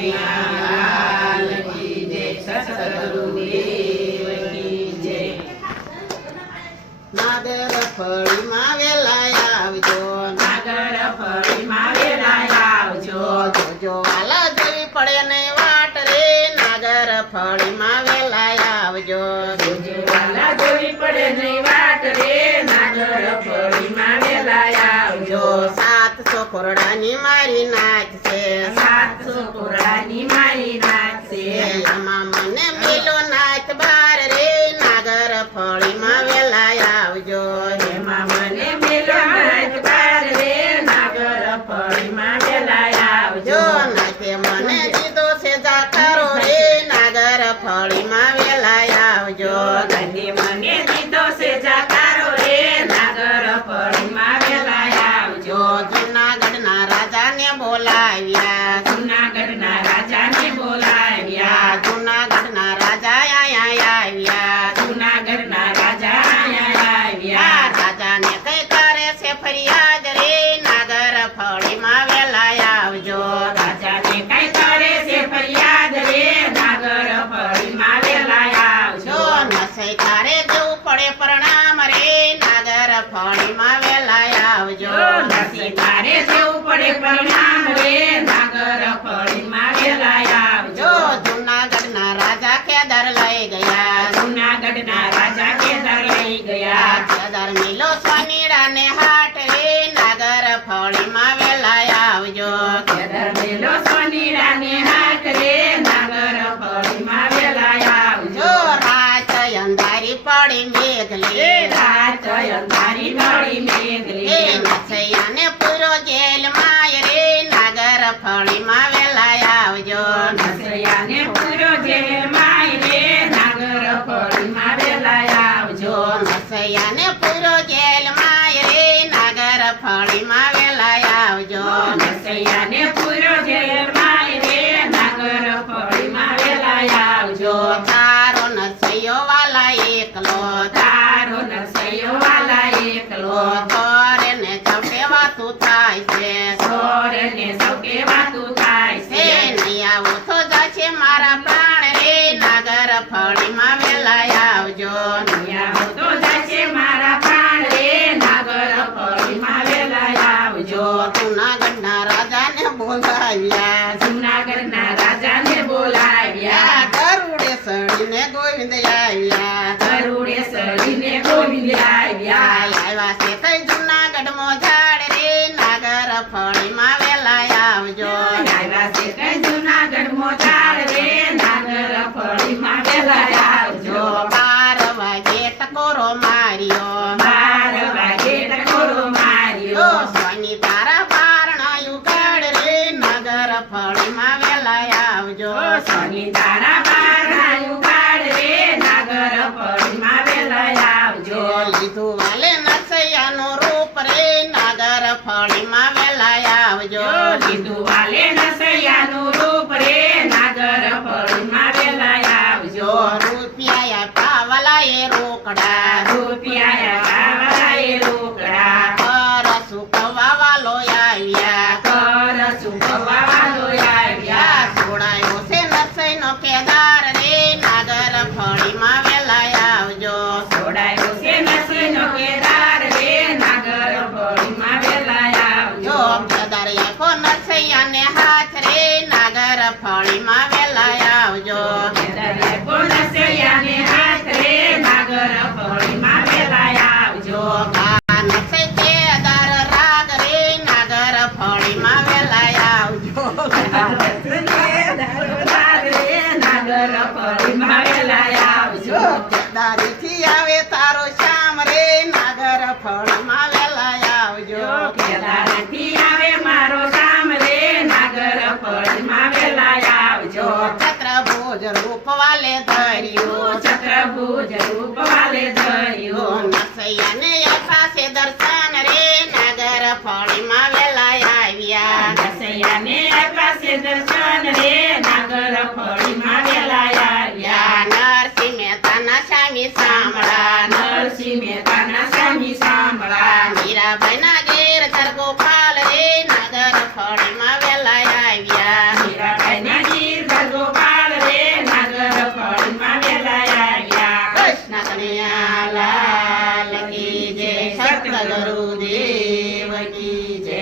કનૈયાલાલ કી જય, સતગુરુદેવ કી જય. નાગર ફળીમાં વેલા આવજો, નાગર ફળીમાં વેલા આવજો. જોજો વાલા જોવી પડે ને વાટ રે, નાગર ફળીમાં વેલા આવજો. વાલા જોવી પડે નહીં વાટ રે, નાગર ફળીમાં વેલા આવજો. 700 કોરડાની મારી નાચ છે, 700 કોરડાની મારી નાચશે. એમાં મને મેલો નાચ બાર રે, નાગર ફળીમાં વેલા આવજો. એમાં મને મેલો નાચ બાર રે, નાગર ફળીમાં વેલા આવજો. નાચે મને દીધો છે જાકારો રે, નાગર ફળીમાં વેલા આવજો. ગંગે મને દીધો છે જાકારો રે, નાગર ફળીમાં વેલા આવજો. જૂનાગઢના રાજાને બોલાવ્યા, જૂનાગઢના રાજાને બોલાવ્યા. જૂનાગઢના રાજા આયા આવ્યા. જૂનાગઢના રાજા અહીંયા આવ્યા. રાજાને કઈ કરે છે ફરિયાદ રે, નાગર ફળીમાં વેલા આવજો. રાજાને કઈ કરે છે ફરિયાદ રે, નાગર ફળીમાં વેલા આવજો. નસઈ તારે જવું પડે પ્રણામ રે, નાગર ફળીમાં વેલા આવજો. નસી તારે જવું પડે પ્રણામ રે, નાગર ફળીમાં વેલા આવજો. જૂનાગઢના રાજા કેદાર લઈ ગયા, જૂનાગઢના રાજા કેદાર લઈ ગયા. કેદાર મિલો સ્વાનીડાને હાટ રે, નાગર ફળીમાં વેલા આવજો. કેદાર મેલો સોનીરાને હાથ રે, નાગર ફળીમાં વેલા આવજો. રાત અંધારી પડી મેઘલી, રાત અંધારી પડી મેઘલી. નસૈયાને પૂરો જેલ માય રે, નાગર ફળીમાં વેલા આવજો. નસૈયાને પૂરો જેલ માય રે, નાગર ફળીમાં વેલા આવજો. નસૈયાને પૂરો જેલ માય રે, નાગર ફળીમાં વેલા આવજો. નસૈયાને પૂરો જેલ માય રે, નાગર ફળીમાં વેલા આવજો. તારો નસૈયો વાલા એકલો, તારો નરસૈયો વાલા એકલો. તોરે ને ચપે વાતું થાય છે, સોરને સૌ કહેવાતું થાય હે છે. નહીં આવું તો જશે મારા પ્રાણ રે, નાગર ફળીમાં વેલા આવજો. દુનિયા તો જશે મારા પ્રાણ રે, નાગર ફળીમાં વેલા આવજો. જૂનાગઢના રાજાને બોલાવ્યા, જૂનાગઢના રાજાને બોલાવ્યા. ગરુડે સડીને ગોવિંદ આવ્યા. ગરુડે સડીને ગોવિંદ આવ્યા. આવ્યા છે તઈ જૂનાગઢમાં ઝાડ રે, નાગર ફળીમાં વેલા આવજો. આવ્યા છે કઈ જૂનાગઢમાં ઝાડ રે, નાગર ફળીમાં વેલા આવજો. 12 વાગે ટકોરો માર્યો, 12 વાગે ટકોરો માર્યો. સ્વાની તારા બારણા ઉગાડ રે, નાગર ફળીમાં વેલા આવજો. શનિ તારા બારણા ઉગાડ રે, નાગર ફળીમાં વેલા આવજો. લીધું વાલે નસૈયાનું રૂપ રે, નાગર ફળીમાં વેલા આવજો. લીધું વાલે નસૈયાનું રૂપ રે, નાગર ફળીમાં વેલા આવજો. રૂપિયા પાવલા એ રોકડા, રૂપિયા કાવલાએ રોકડા. કર સુકવા વાલો આવ્યા. કર ચૂકવવા વાલો આવ્યા. છોડાયો છે નસૈનો કેદાર રે, નાગર ફળીમાં વેલા આવજો. છોડાયો છે નસીનો કેદાર રે, નાગર ફળીમાં વેલા આવજો. કેદાર એકો નસૈયાને હાથ રે, નાગર ફળીમાં વેલા આવજો. કેદારે નસૈયાને હાથ રે, નાગર ફળીમાં વેલા આવજો. નસૈ કેદાર રાગ રે, નાગર ફળીમાં વેલા આવજો. નાગર ફળીમાં વેલા આવજો. કેદારીથી આવે તારો શ્યામ રે, નાગર ફળીમાં વેલા આવજો. કેદારથી આવે મારો શામ રે, નાગર ફળીમાં વેલા આવજો. છત્રભુજ રૂપ વાલે ધર્યું, છત્રભુજ રૂપ વાલે ધર્યું. નસૈયાને પાસે દર્શન રે, નાગર ફળીમાં વેલા આવ્યા. નસૈયાને પાસે દર્શન રે, નાગર ફળીમાં વેલા આવ્યા. નરસિંહ મહેતાના સ્વામી સાંભળા, નરસિંહ મહેતાના સ્વામી સાંભળા. મીરાબાઈના ઘેર સર ગોપાલ રે, નાગર ફળીમાં વેલા આવ્યા. મીરાબાઈના કૃષ્ણ કનૈયા લાલ કી જય સતગુરુદેવ કી જય